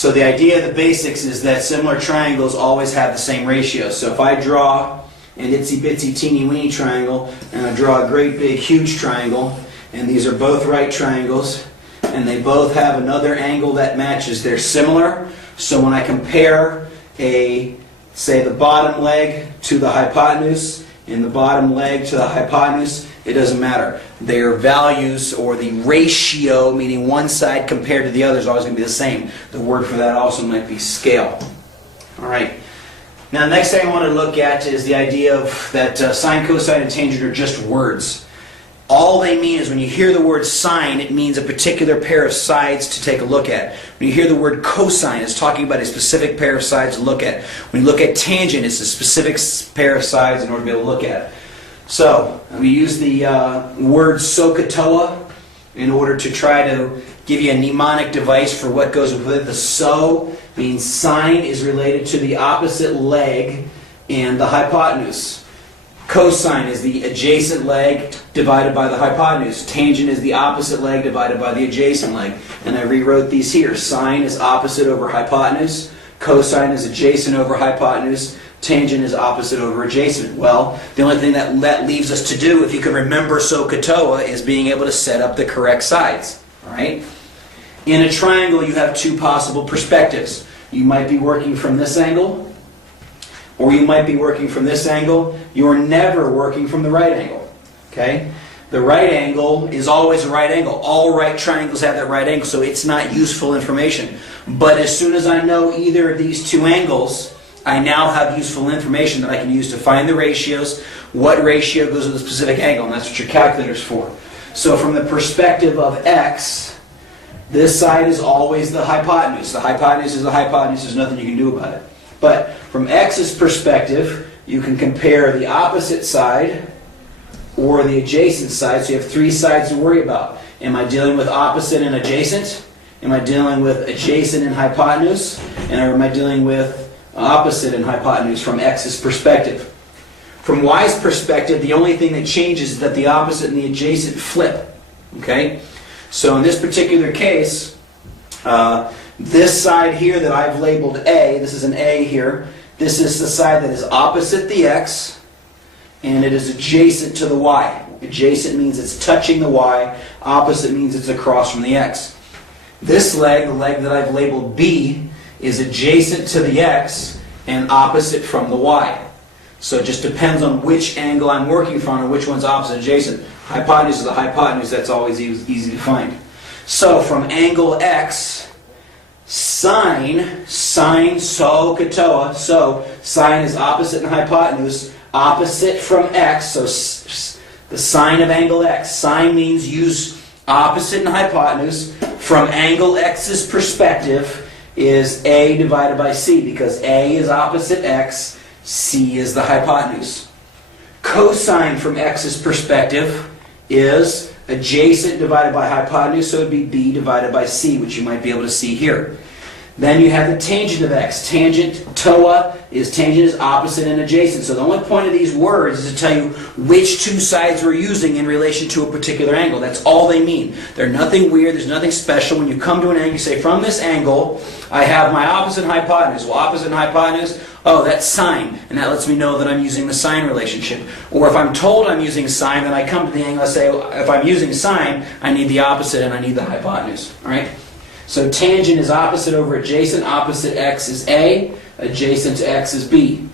So the idea of the basics is that similar triangles always have the same ratio. So if I draw an itsy bitsy teeny weeny triangle and I draw a great big huge triangle, and these are both right triangles and they both have another angle that matches, they're similar. So when I compare say the bottom leg to the hypotenuse and the bottom leg to the hypotenuse, it doesn't matter. Their values, or the ratio, meaning one side compared to the other, is always going to be the same. The word for that also might be scale. All right. Now the next thing I want to look at is the idea of that sine, cosine, and tangent are just words. All they mean is when you hear the word sine, it means a particular pair of sides to take a look at. When you hear the word cosine, it's talking about a specific pair of sides to look at. When you look at tangent, it's a specific pair of sides in order to be able to look at. So we use the word SOHCAHTOA in order to try to give you a mnemonic device for what goes with it. The SO means sine is related to the opposite leg and the hypotenuse. Cosine is the adjacent leg divided by the hypotenuse. Tangent is the opposite leg divided by the adjacent leg. And I rewrote these here. Sine is opposite over hypotenuse. Cosine is adjacent over hypotenuse. Tangent is opposite over adjacent. Well, the only thing that leaves us to do, if you can remember SOHCAHTOA, is being able to set up the correct sides. All right? In a triangle, you have two possible perspectives. You might be working from this angle, or you might be working from this angle. You're never working from the right angle. Okay? The right angle is always a right angle. All right triangles have that right angle, so it's not useful information. But as soon as I know either of these two angles, I now have useful information that I can use to find the ratios, what ratio goes with a specific angle, and that's what your calculator's for. So from the perspective of x, this side is always the hypotenuse. The hypotenuse is the hypotenuse. There's nothing you can do about it. But from x's perspective, you can compare the opposite side or the adjacent side. So you have three sides to worry about. Am I dealing with opposite and adjacent? Am I dealing with adjacent and hypotenuse? And am I dealing with opposite and hypotenuse from x's perspective? From y's perspective, the only thing that changes is that the opposite and the adjacent flip. Okay? So in this particular case, this side here that I've labeled A, this is an A here, this is the side that is opposite the x, and it is adjacent to the y. Adjacent means it's touching the y, opposite means it's across from the x. This leg, the leg that I've labeled B, is adjacent to the x and opposite from the y. So it just depends on which angle I'm working from and which one's opposite adjacent. Hypotenuse is the hypotenuse, that's always easy to find. So from angle x, sine, SOHCAHTOA, so sine is opposite and hypotenuse, opposite from x, so the sine of angle x. Sine means use opposite and hypotenuse. From angle x's perspective is A divided by C, because A is opposite x, C is the hypotenuse. Cosine from x's perspective is adjacent divided by hypotenuse, so it would be B divided by C, which you might be able to see here. Then you have the tangent of x. Tangent is opposite and adjacent. So the only point of these words is to tell you which two sides we're using in relation to a particular angle. That's all they mean. They're nothing weird. There's nothing special. When you come to an angle, you say, from this angle, I have my opposite and hypotenuse. Well, opposite and hypotenuse, oh, that's sine. And that lets me know that I'm using the sine relationship. Or if I'm told I'm using sine, then I come to the angle, I say, well, if I'm using sine, I need the opposite and I need the hypotenuse. All right? So tangent is opposite over adjacent. Opposite x is A. Adjacent to x is B.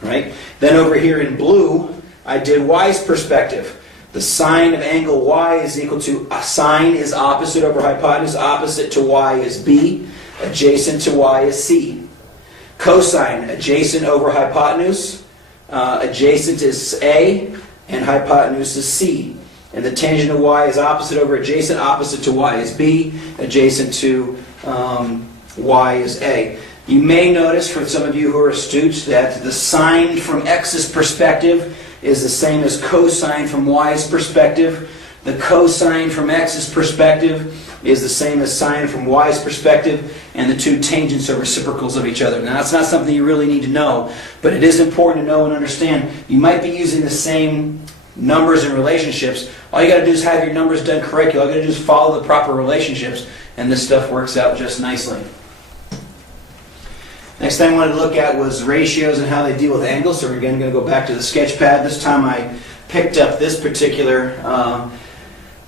Right? Then over here in blue, I did y's perspective. The sine of angle y is equal to, sine is opposite over hypotenuse. Opposite to y is B. Adjacent to y is C. Cosine, adjacent over hypotenuse. Adjacent is A, and hypotenuse is C. And the tangent of y is opposite over adjacent. Opposite to y is B. Adjacent to y is A. You may notice, for some of you who are astute, that the sine from x's perspective is the same as cosine from y's perspective. The cosine from x's perspective is the same as sine from y's perspective, and the two tangents are reciprocals of each other. Now, that's not something you really need to know, but it is important to know and understand. You might be using the same numbers and relationships. All you got to do is have your numbers done correctly. All you got to do is follow the proper relationships, and this stuff works out just nicely. Next thing I wanted to look at was ratios and how they deal with angles. So we're again going to go back to the sketch pad. This time I picked up this particular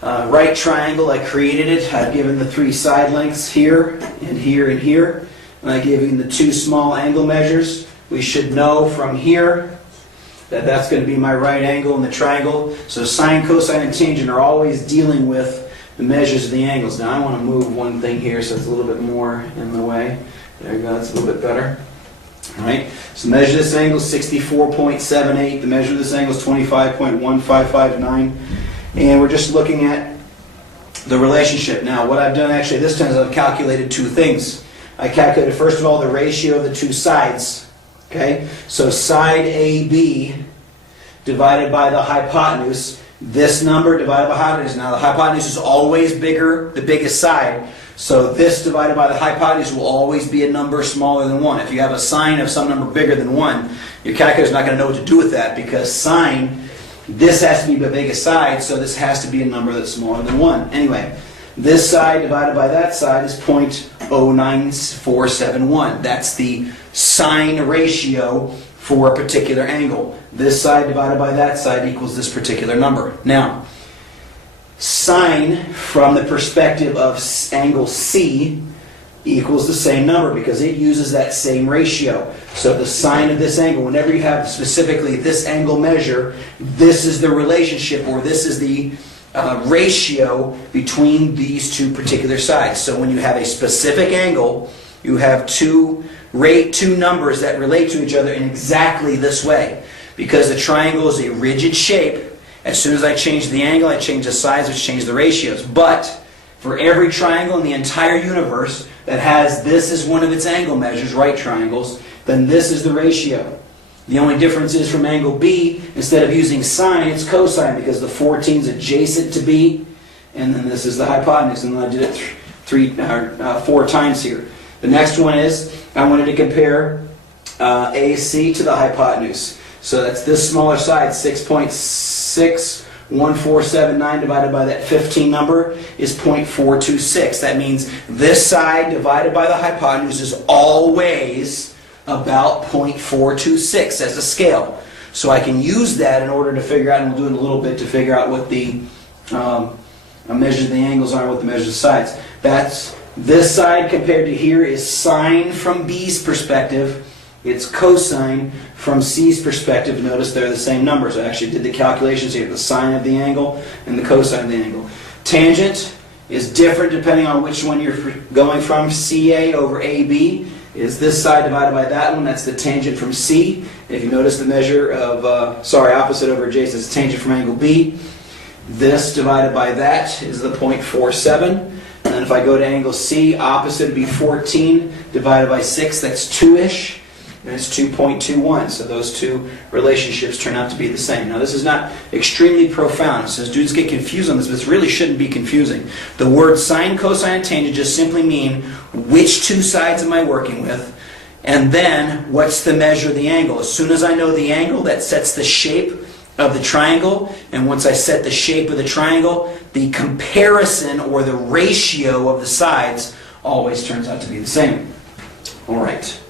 right triangle. I created it. I've given the 3 side lengths here and here and here. And I've given the 2 small angle measures. We should know from here that that's going to be my right angle in the triangle. So sine, cosine, and tangent are always dealing with the measures of the angles. Now I want to move one thing here so it's a little bit more in the way. There you go, that's a little bit better. All right, so measure this angle is 64.78. The measure of this angle is 25.1559. And we're just looking at the relationship. Now what I've done actually this time is I've calculated 2 things. I calculated first of all the ratio of the 2 sides. Okay, so side AB divided by the hypotenuse. This number divided by hypotenuse. Now the hypotenuse is always bigger, the biggest side. So this divided by the hypotenuse will always be a number smaller than 1. If you have a sine of some number bigger than 1, your calculator is not going to know what to do with that because sine, this has to be the biggest side, so this has to be a number that's smaller than 1. Anyway, this side divided by that side is 0.09471. That's the sine ratio for a particular angle. This side divided by that side equals this particular number. Now, sine from the perspective of angle C equals the same number because it uses that same ratio. So the sine of this angle, whenever you have specifically this angle measure, this is the relationship, or this is the ratio between these 2 particular sides. So when you have a specific angle, you have two numbers that relate to each other in exactly this way. Because the triangle is a rigid shape, as soon as I change the angle, I change the size, which change the ratios. But for every triangle in the entire universe that has this as one of its angle measures, right triangles, then this is the ratio. The only difference is from angle B, instead of using sine, it's cosine because the 14 is adjacent to B, and then this is the hypotenuse, and then I did it 4 times here. The next one is, I wanted to compare AC to the hypotenuse. So that's this smaller side, 6.61479 divided by that 15 number is 0.426. That means this side divided by the hypotenuse is always about 0.426 as a scale. So I can use that in order to figure out, and we'll do it in a little bit, to figure out what the measure of the angles are, what the measure of the sides. That's this side compared to here is sine from B's perspective. It's cosine from C's perspective. Notice they're the same numbers. I actually did the calculations here, the sine of the angle and the cosine of the angle. Tangent is different depending on which one you're going from. CA over AB is this side divided by that one. That's the tangent from C. If you notice the measure of, opposite over adjacent is tangent from angle B. This divided by that is the 0.47. And then if I go to angle C, opposite would be 14 divided by 6. That's 2-ish. And it's 2.21. So those 2 relationships turn out to be the same. Now this is not extremely profound. So students get confused on this, but this really shouldn't be confusing. The words sine, cosine, and tangent just simply mean which 2 sides am I working with, and then what's the measure of the angle. As soon as I know the angle, that sets the shape of the triangle, and once I set the shape of the triangle, the comparison or the ratio of the sides always turns out to be the same. All right.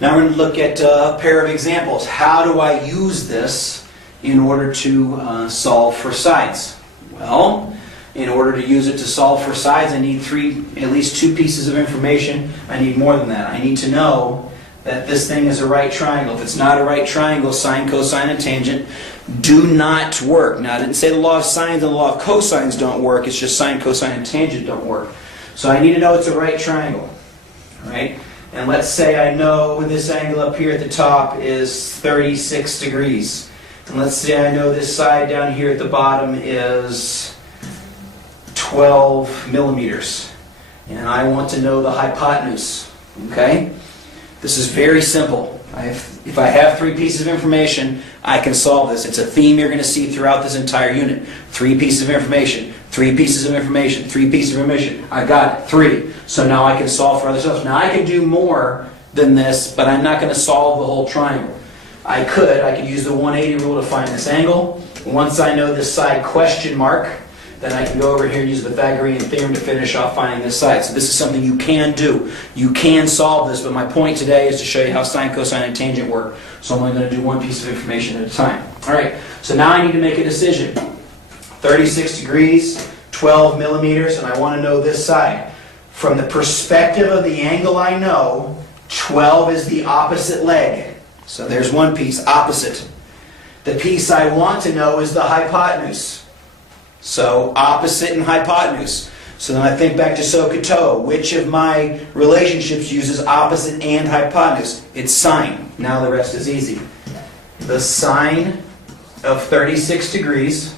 Now we're going to look at a pair of examples. How do I use this in order to solve for sides? Well, in order to use it to solve for sides, I need at least 2 pieces of information. I need more than that. I need to know that this thing is a right triangle. If it's not a right triangle, sine, cosine, and tangent do not work. Now, I didn't say the law of sines and the law of cosines don't work. It's just sine, cosine, and tangent don't work. So I need to know it's a right triangle. All right? And let's say I know this angle up here at the top is 36 degrees. And let's say I know this side down here at the bottom is 12 millimeters. And I want to know the hypotenuse. Okay? This is very simple. If I have 3 pieces of information, I can solve this. It's a theme you're going to see throughout this entire unit. 3 pieces of information, 3 pieces of information, 3 pieces of information. I got it, 3. So now I can solve for other stuff. Now I can do more than this, but I'm not going to solve the whole triangle. I could use the 180 rule to find this angle. Once I know this side question mark, then I can go over here and use the Pythagorean theorem to finish off finding this side. So this is something you can do. You can solve this, but my point today is to show you how sine, cosine, and tangent work. So I'm only going to do one piece of information at a time. All right, so now I need to make a decision. 36 degrees, 12 millimeters, and I want to know this side. From the perspective of the angle I know, 12 is the opposite leg. So there's one piece, opposite. The piece I want to know is the hypotenuse. So opposite and hypotenuse. So then I think back to SOHCAHTOA. Which of my relationships uses opposite and hypotenuse? It's sine. Now the rest is easy. The sine of 36 degrees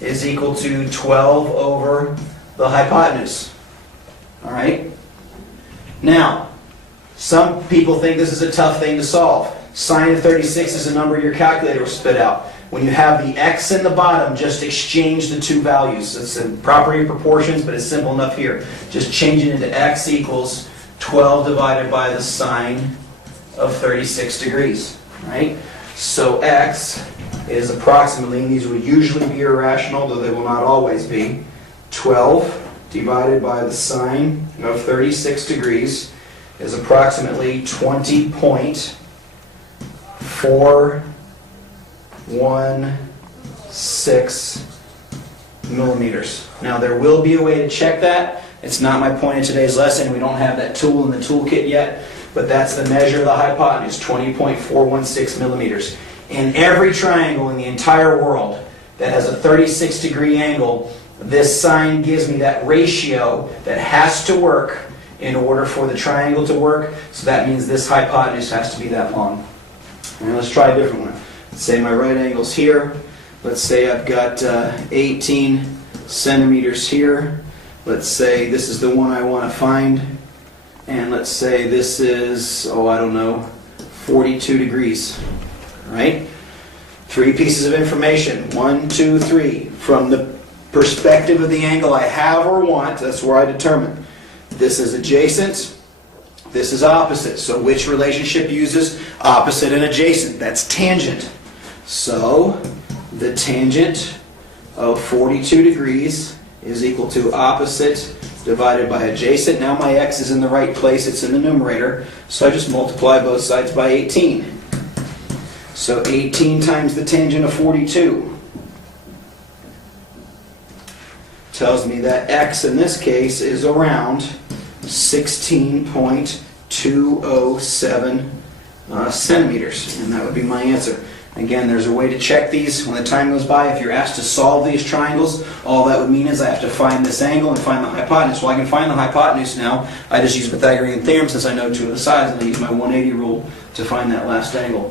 is equal to 12 over the hypotenuse. All right? Now, some people think this is a tough thing to solve. Sine of 36 is a number your calculator will spit out. When you have the x in the bottom, just exchange the two values. It's a property of proportions, but it's simple enough here. Just change it into x equals 12 divided by the sine of 36 degrees. Right? So x is approximately, and these would usually be irrational, though they will not always be, 12 divided by the sine of 36 degrees is approximately 20.416 millimeters. Now there will be a way to check that. It's not my point in today's lesson. We don't have that tool in the toolkit yet, but that's the measure of the hypotenuse, 20.416 millimeters. In every triangle in the entire world that has a 36-degree angle, this sign gives me that ratio that has to work in order for the triangle to work. So that means this hypotenuse has to be that long. Now let's try a different one. Let's say my right angle's here. Let's say I've got 18 centimeters here. Let's say this is the one I want to find. And let's say this is, I don't know, 42 degrees. All right? 3 pieces of information. 1, 2, 3. From the perspective of the angle I have or want, that's where I determine. This is adjacent, this is opposite. So which relationship uses opposite and adjacent? That's tangent. So the tangent of 42 degrees is equal to opposite divided by adjacent. Now my x is in the right place, it's in the numerator. So I just multiply both sides by 18. So 18 times the tangent of 42 tells me that x in this case is around 16.207 centimeters, and that would be my answer. Again, there's a way to check these when the time goes by. If you're asked to solve these triangles, all that would mean is I have to find this angle and find the hypotenuse. Well, I can find the hypotenuse now. I just use Pythagorean theorem since I know 2 of the sides, and I use my 180 rule to find that last angle.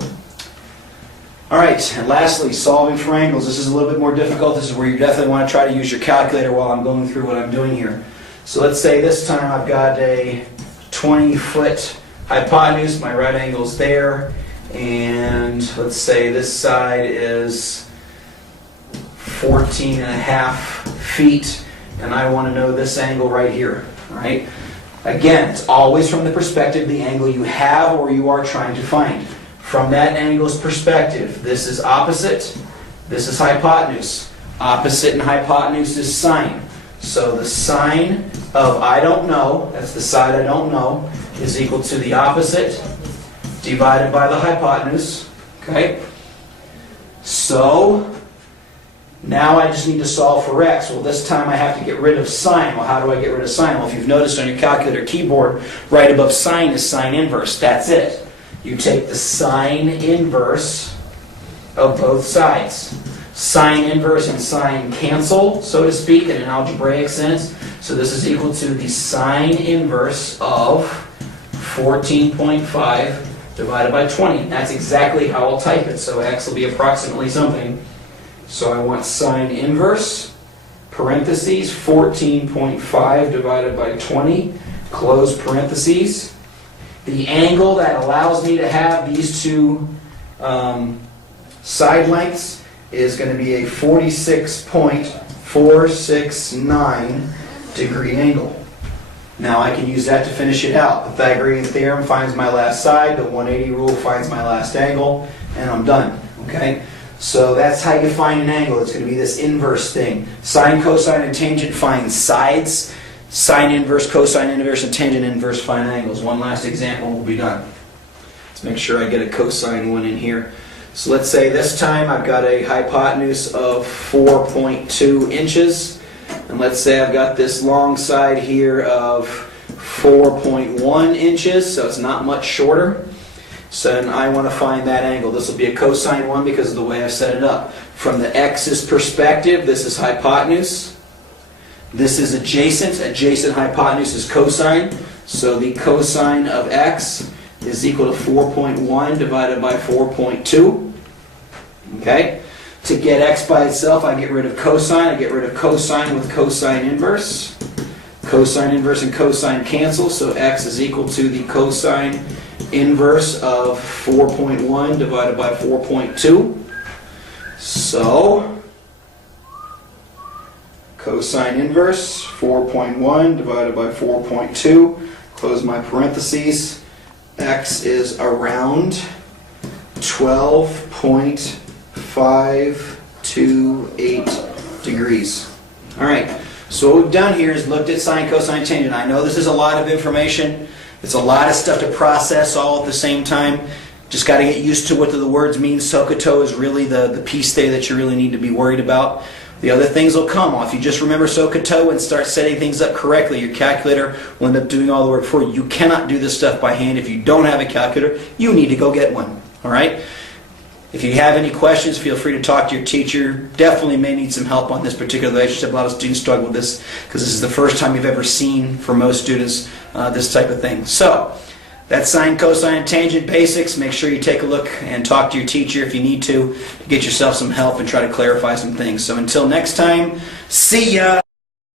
All right, and lastly, solving for angles. This is a little bit more difficult. This is where you definitely want to try to use your calculator while I'm going through what I'm doing here. So let's say this time I've got a 20-foot hypotenuse. My right angle's there. And let's say this side is 14.5 feet. And I want to know this angle right here. All right? Again, it's always from the perspective of the angle you have or you are trying to find. From that angle's perspective, this is opposite, this is hypotenuse. Opposite and hypotenuse is sine. So the sine of I don't know, that's the side I don't know, is equal to the opposite divided by the hypotenuse. Okay? So now I just need to solve for x. Well, this time I have to get rid of sine. Well, how do I get rid of sine? Well, if you've noticed on your calculator keyboard, right above sine is sine inverse. That's it. You take the sine inverse of both sides. Sine inverse and sine cancel, so to speak, in an algebraic sense. So this is equal to the sine inverse of 14.5 divided by 20. That's exactly how I'll type it. So x will be approximately something. So I want sine inverse, parentheses, 14.5 divided by 20, close parentheses. The angle that allows me to have these two side lengths is going to be a 46.469 degree angle. Now I can use that to finish it out. The Pythagorean theorem finds my last side, the 180 rule finds my last angle, and I'm done. Okay? So that's how you find an angle. It's going to be this inverse thing. Sine, cosine, and tangent find sides. Sine inverse, cosine inverse, and tangent inverse find angles. One last example, we'll be done. Let's make sure I get a cosine one in here. So let's say this time I've got a hypotenuse of 4.2 inches. And let's say I've got this long side here of 4.1 inches, so it's not much shorter. So then I want to find that angle. This will be a cosine one because of the way I've set it up. From the x's perspective, this is hypotenuse. This is adjacent. Adjacent hypotenuse is cosine. So the cosine of x is equal to 4.1 divided by 4.2. Okay? To get x by itself, I get rid of cosine. I get rid of cosine with cosine inverse. Cosine inverse and cosine cancel, so x is equal to the cosine inverse of 4.1 divided by 4.2. So, cosine inverse, 4.1 divided by 4.2. Close my parentheses. X is around 12.528 degrees. All right. So what we've done here is looked at sine, cosine, tangent. I know this is a lot of information. It's a lot of stuff to process all at the same time. Just got to get used to what the words mean. SOHCAHTOA is really the piece there that you really need to be worried about. The other things will come. If you just remember SOHCAHTOA and start setting things up correctly, your calculator will end up doing all the work for you. You cannot do this stuff by hand. If you don't have a calculator, you need to go get one. All right? If you have any questions, feel free to talk to your teacher. Definitely may need some help on this particular relationship. A lot of students struggle with this because this is the first time you've ever seen, for most students, this type of thing. So, that's sine, cosine, tangent basics. Make sure you take a look and talk to your teacher if you need to get yourself some help and try to clarify some things. So until next time, see ya!